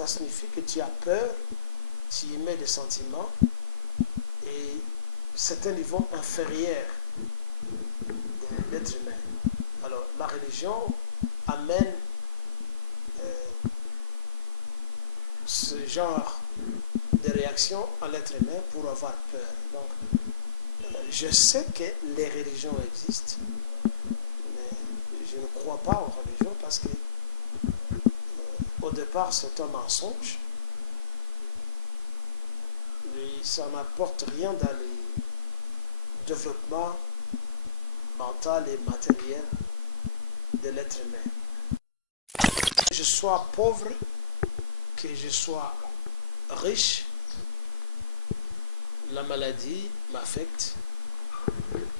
ça signifie que tu as peur, tu y mets des sentiments, et c'est un niveau inférieur de l'être humain. Alors, la religion amène ce genre de réaction à l'être humain pour avoir peur. Donc, je sais que les religions existent, mais je ne crois pas aux religions parce que au départ c'est un mensonge et ça n'apporte rien dans le développement mental et matériel de l'être humain. Que je sois pauvre, que je sois riche, la maladie m'affecte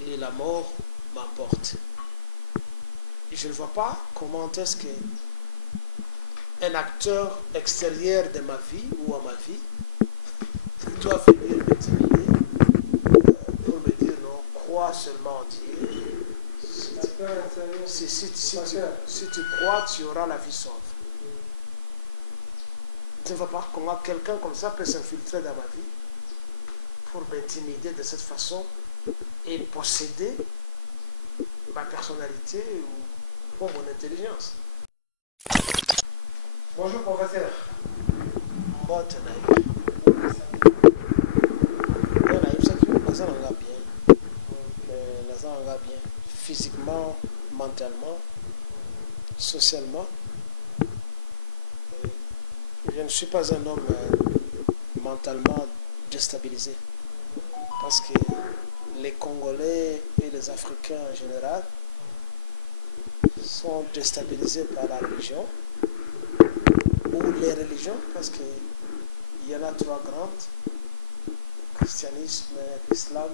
et la mort m'emporte. Je ne vois pas comment est-ce qu'un acteur extérieur de ma vie ou à ma vie doit venir me diminuer pour me dire non, crois seulement en Dieu. Si tu crois, tu auras la vie sauve. Je ne vois pas comment quelqu'un comme ça peut s'infiltrer dans ma vie pour m'intimider de cette façon et posséder ma personnalité ou mon intelligence. Bonjour professeur. Bon, bien. Physiquement, mentalement, socialement. Je ne suis pas un homme mentalement déstabilisé. Parce que les Congolais et les Africains en général sont déstabilisés par la religion ou les religions, parce qu'il y en a trois grandes: le christianisme, l'islam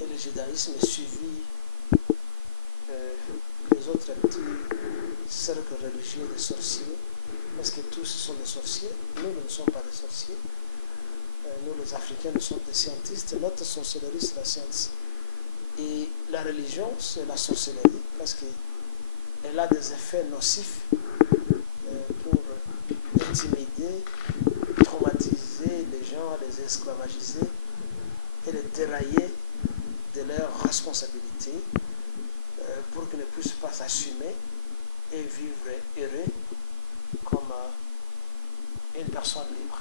et le judaïsme, suivi les autres petits cercles religieux des sorciers, parce que tous sont des sorciers. Nous ne sommes pas des sorciers. Nous les Africains, nous sommes des scientistes. Notre sorcellerie, c'est la science. Et la religion, c'est la sorcellerie, parce qu'elle a des effets nocifs pour intimider, traumatiser les gens, les esclavagiser et les dérailler de leurs responsabilités pour qu'ils ne puissent pas s'assumer et vivre heureux comme une personne libre.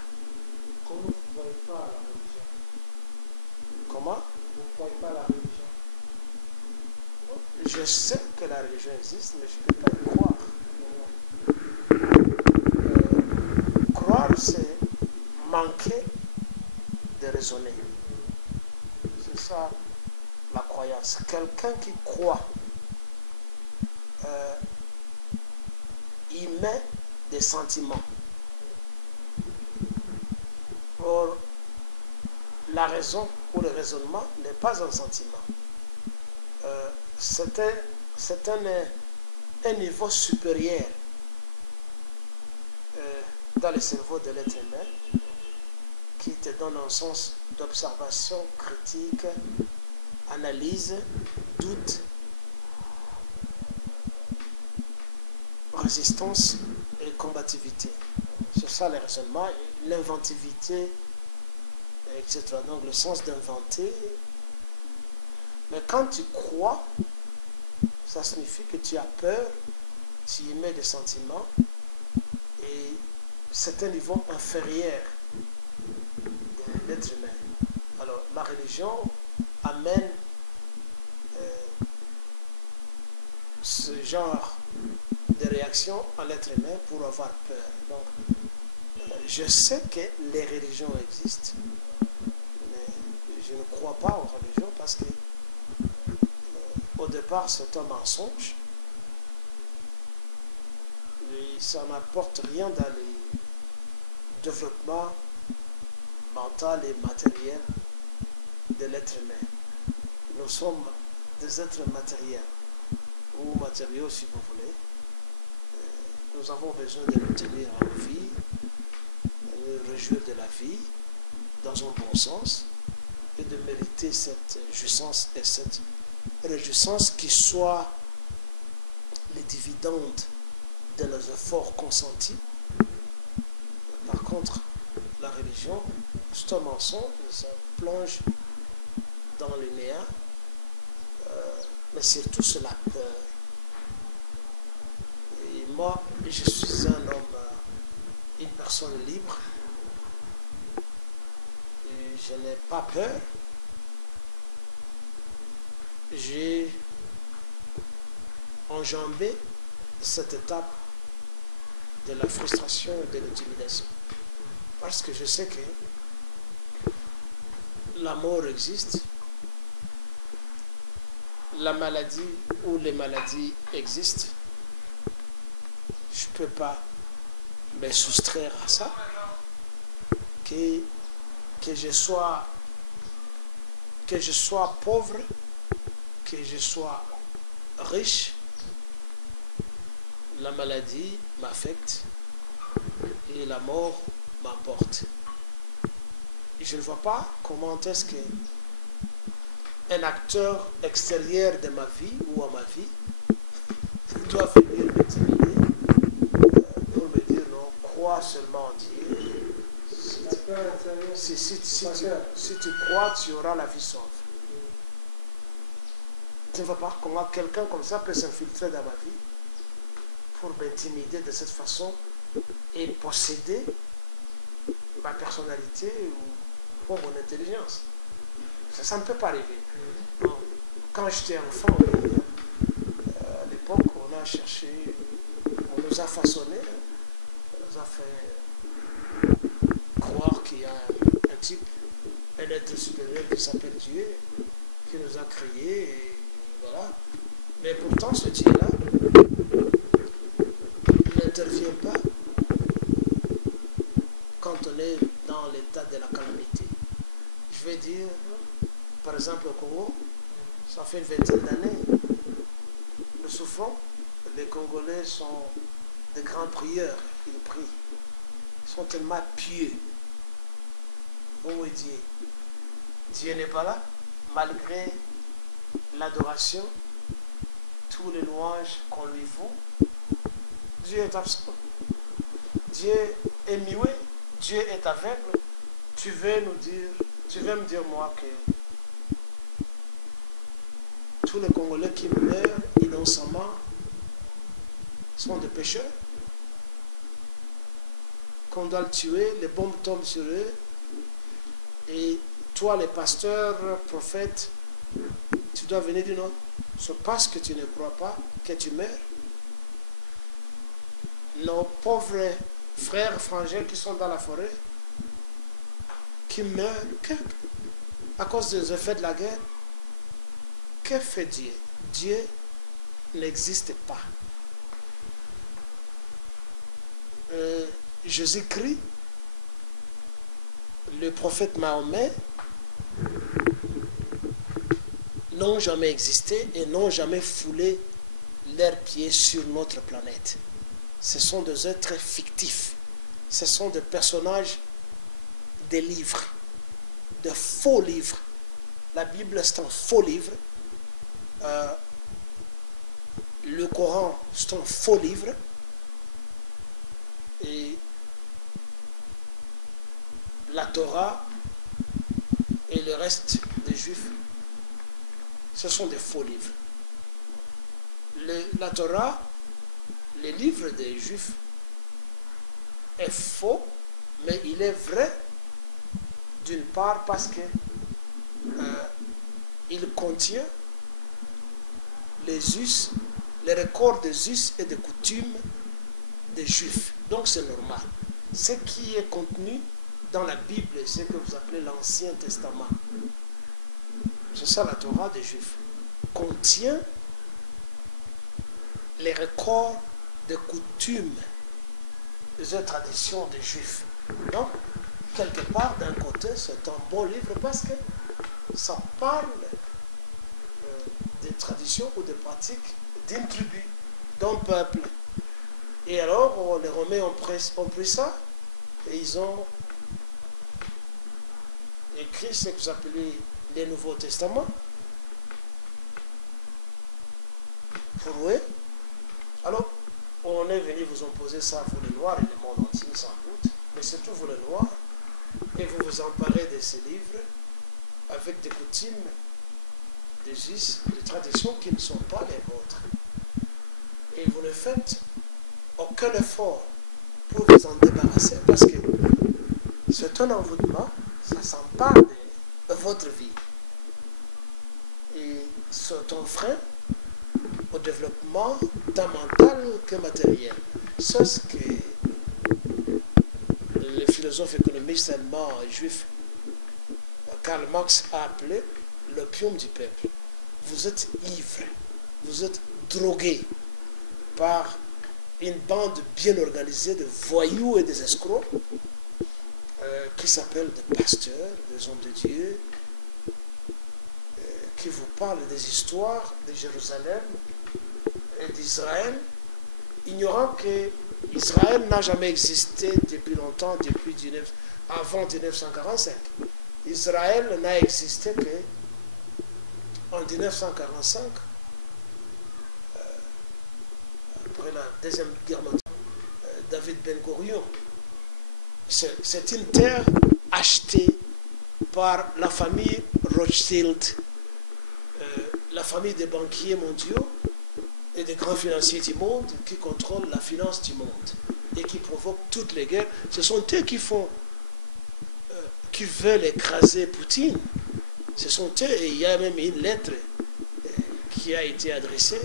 Comment vous ne croyez pas à la religion? Comment? Vous ne croyez pas à la religion? Je sais que la religion existe, mais je ne peux pas y croire. Croire, c'est manquer de raisonner. C'est ça la croyance. Quelqu'un qui croit, il met des sentiments. Or, la raison ou le raisonnement n'est pas un sentiment. C'est un niveau supérieur dans le cerveau de l'être humain qui te donne un sens d'observation critique, analyse, doute, résistance et combativité. C'est ça le raisonnement, l'inventivité, etc. Donc le sens d'inventer. Mais quand tu crois, ça signifie que tu as peur, tu y mets des sentiments, et c'est un niveau inférieur de l'être humain. Alors la religion amène ce genre de réaction à l'être humain pour avoir peur. Donc, je sais que les religions existent, mais je ne crois pas aux religions parce que au départ c'est un mensonge et ça n'apporte rien dans le développement mental et matériel de l'être humain. Nous sommes des êtres matériels ou matériaux si vous voulez. Nous avons besoin de nous tenir en vie, de nous réjouir de la vie dans un bon sens et de mériter cette jouissance et cette réjouissance qui soit les dividendes de nos efforts consentis contre la religion, c'est un mensonge, ça plonge dans le néant, mais surtout c'est la peur. Et moi, je suis un homme, une personne libre, et je n'ai pas peur. J'ai enjambé cette étape de la frustration et de l'intimidation. Parce que je sais que la mort existe, la maladie ou les maladies existent. Je ne peux pas me soustraire à ça. Que je sois pauvre, que je sois riche, la maladie m'affecte et la mort m'emporte. Je ne vois pas comment est-ce qu'un acteur extérieur de ma vie ou à ma vie doit venir m'intimider pour me dire non, crois seulement en Dieu. Si tu crois, tu auras la vie sauve. Je ne vois pas comment quelqu'un comme ça peut s'infiltrer dans ma vie pour m'intimider de cette façon et posséder ma personnalité ou mon intelligence. Ça ne peut pas arriver. Quand j'étais enfant, à l'époque, on a cherché, on nous a façonné, on nous a fait croire qu'il y a un type, un être supérieur qui s'appelle Dieu, qui nous a créés, et voilà. Mais pourtant, ce Dieu-là n'intervient pas quand on est dans l'état de la calamité. Je vais dire, par exemple, au Congo, ça fait une vingtaine d'années, nous souffrons. Les Congolais sont des grands prieurs, ils prient. Ils sont tellement pieux. Où est Dieu? Dieu n'est pas là, malgré l'adoration, tous les louanges qu'on lui voue. Dieu est absent. Dieu est muet. Dieu est aveugle. Tu veux me dire moi que tous les Congolais qui meurent innocemment sont des pécheurs, qu'on doit le tuer, les bombes tombent sur eux, et toi, les pasteurs, prophètes, tu dois venir dire non, c'est parce que tu ne crois pas que tu meurs. Nos pauvres frères frangins qui sont dans la forêt, qui meurent à cause des effets de la guerre. Que fait Dieu? Dieu n'existe pas. Jésus-Christ, le prophète Mahomet, n'ont jamais existé et n'ont jamais foulé leurs pieds sur notre planète. Ce sont des êtres fictifs. Ce sont des personnages des livres, de faux livres. La Bible, c'est un faux livre. Le Coran, c'est un faux livre. Et la Torah et le reste des Juifs, ce sont des faux livres. La Torah, les livres des Juifs, est faux, mais il est vrai d'une part parce que il contient les us, les records des us et des coutumes des Juifs. Donc c'est normal. Ce qui est contenu dans la Bible, c'est ce que vous appelez l'Ancien Testament. C'est ça la Torah des Juifs. Contient les records de coutumes, des traditions des Juifs. Donc, quelque part, d'un côté, c'est un bon livre parce que ça parle des traditions ou des pratiques d'une tribu, d'un peuple. Et alors, les Romains ont pris ça et ils ont écrit ce que vous appelez les Nouveaux Testaments. Pour eux. Alors, on est venu vous imposer ça, vous les Noirs et le monde entier, sans doute. Mais surtout vous les Noirs, et vous vous emparez de ces livres avec des coutumes, des us, des traditions qui ne sont pas les vôtres. Et vous ne faites aucun effort pour vous en débarrasser parce que c'est un envoûtement, ça s'empare de votre vie. Et c'est un frein au développement tant mental que matériel. C'est ce que le philosophe économiste allemand juif Karl Marx a appelé l'opium du peuple. Vous êtes ivre, vous êtes drogué par une bande bien organisée de voyous et des escrocs qui s'appellent des pasteurs, des hommes de Dieu, qui vous parlent des histoires de Jérusalem et d'Israël, ignorant que Israël n'a jamais existé depuis longtemps, avant 1945. Israël n'a existé qu'en 1945, après la Deuxième Guerre mondiale, David Ben Gourion. C'est une terre achetée par la famille Rothschild, la famille des banquiers mondiaux et des grands financiers du monde qui contrôlent la finance du monde et qui provoquent toutes les guerres. Ce sont eux qui veulent écraser Poutine. Ce sont eux, et il y a même une lettre qui a été adressée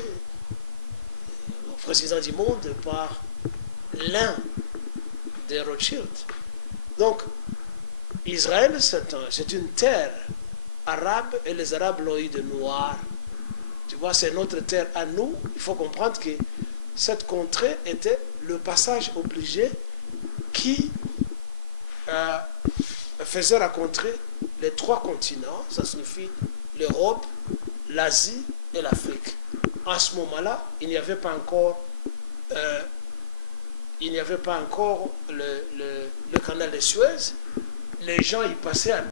au président du monde par l'un des Rothschild. Donc, Israël, c'est une terre arabe et les Arabes l'ont eu de noir. Tu vois, c'est notre terre à nous. Il faut comprendre que cette contrée était le passage obligé qui faisait rencontrer les trois continents, ça signifie l'Europe, l'Asie et l'Afrique. À ce moment-là, il n'y avait pas encore le canal de Suez. Les gens y passaient à